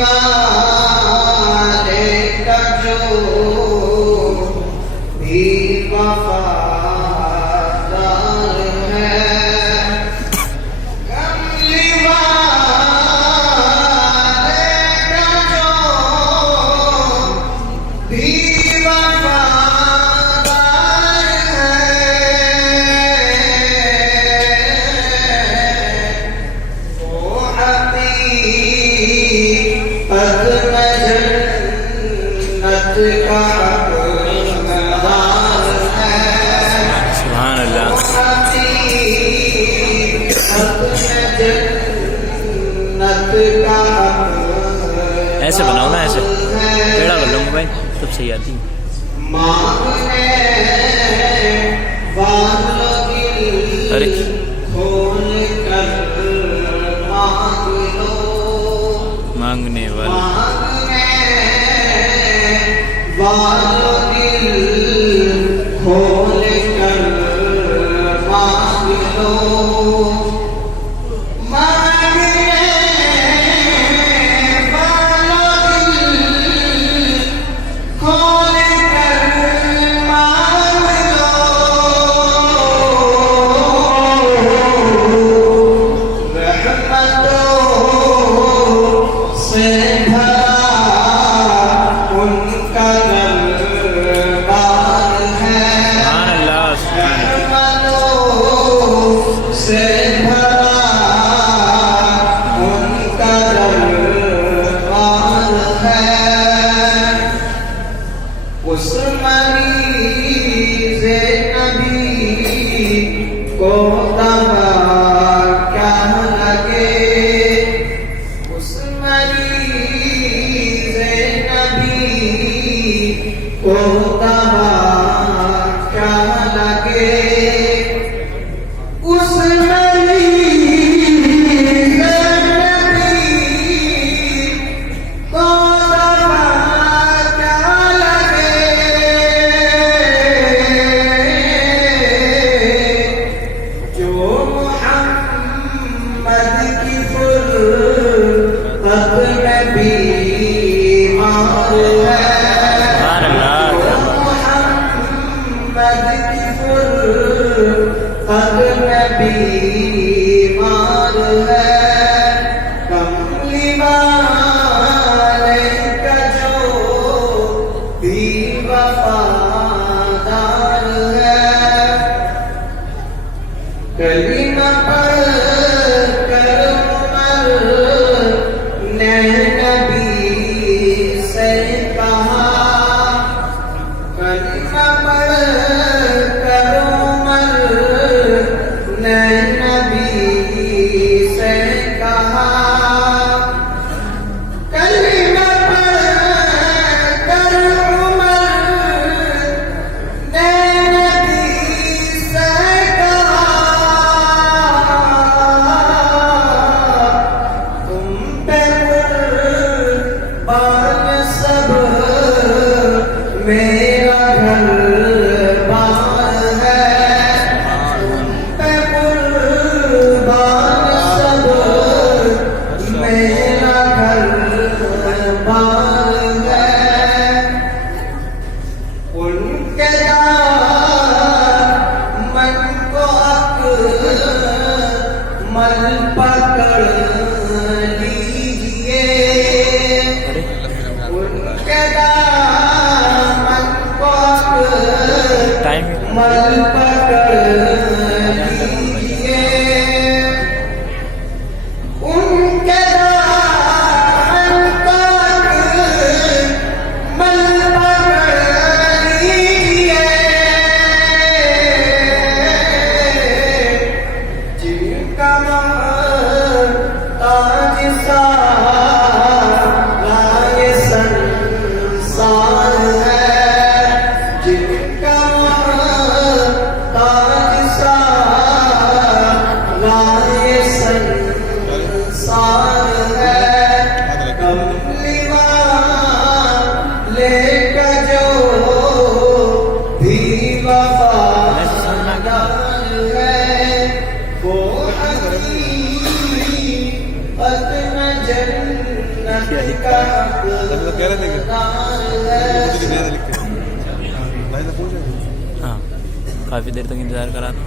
वाले का जो भी वफादार है, कमली वाले का जो भी वफादार है, वो हकीकत में जन्नत का हकदार है। सुभान अल्लाह। जन्नत का ऐसे बनाओ ना, ऐसे टेढ़ा कर लो मोबाइल, तब सही आती है। मांगने वालों की अरे खोल कर मांग लो, मांगने वाला मांगने वालों की खोल कर मांग लो, मांगने वालों की खोल कर मांग लो, रहमतों से भरा उनका दरबार है। सुभान अल्लाह। रहमतों से भरा उनका दरबार है। उस मरीज़े नबी को दवा क्या लगे, उस मरीज़े नबी को दवा क्या लगे, उस मरीज़े नबी को दवा क्या लगे, जो मुहम्मद की फुर्सत में बीमार है, सुभान अल्लाह। जो मुहम्मद की फुर्सत में बीमार है, कमली वाले का जो भी वफादार है, कलीमा पढ़ कर उमर ने नबी से कहा, कलीमा पढ़ कर उमर ने नबी से कहा, कलीमा पढ़ कर उमर ने नबी से कहा, तुम पे कुर्बान सब मेरा घर-बार है, तुम पे कुर्बान सब मेरा घर-बार है। उनके दामन को अकमल पकड़ लीजिए, उनके दामन को टाइम अकमल पकड़ लीजिए, उनके दामन को अकमल पकड़ लीजिए, जिनका ताज सारा ये संसार है, जिनका ताज सारा ये संसार है, कमली वाले का जो भी वफादार है, वो हकीकत में जन्नत क्या लिखा है? तभी तो कह रहे थे कि मुझे दे दे लिख के भाई से पूछ रहे थे। हाँ काफ़ी देर तक इंतज़ार करा था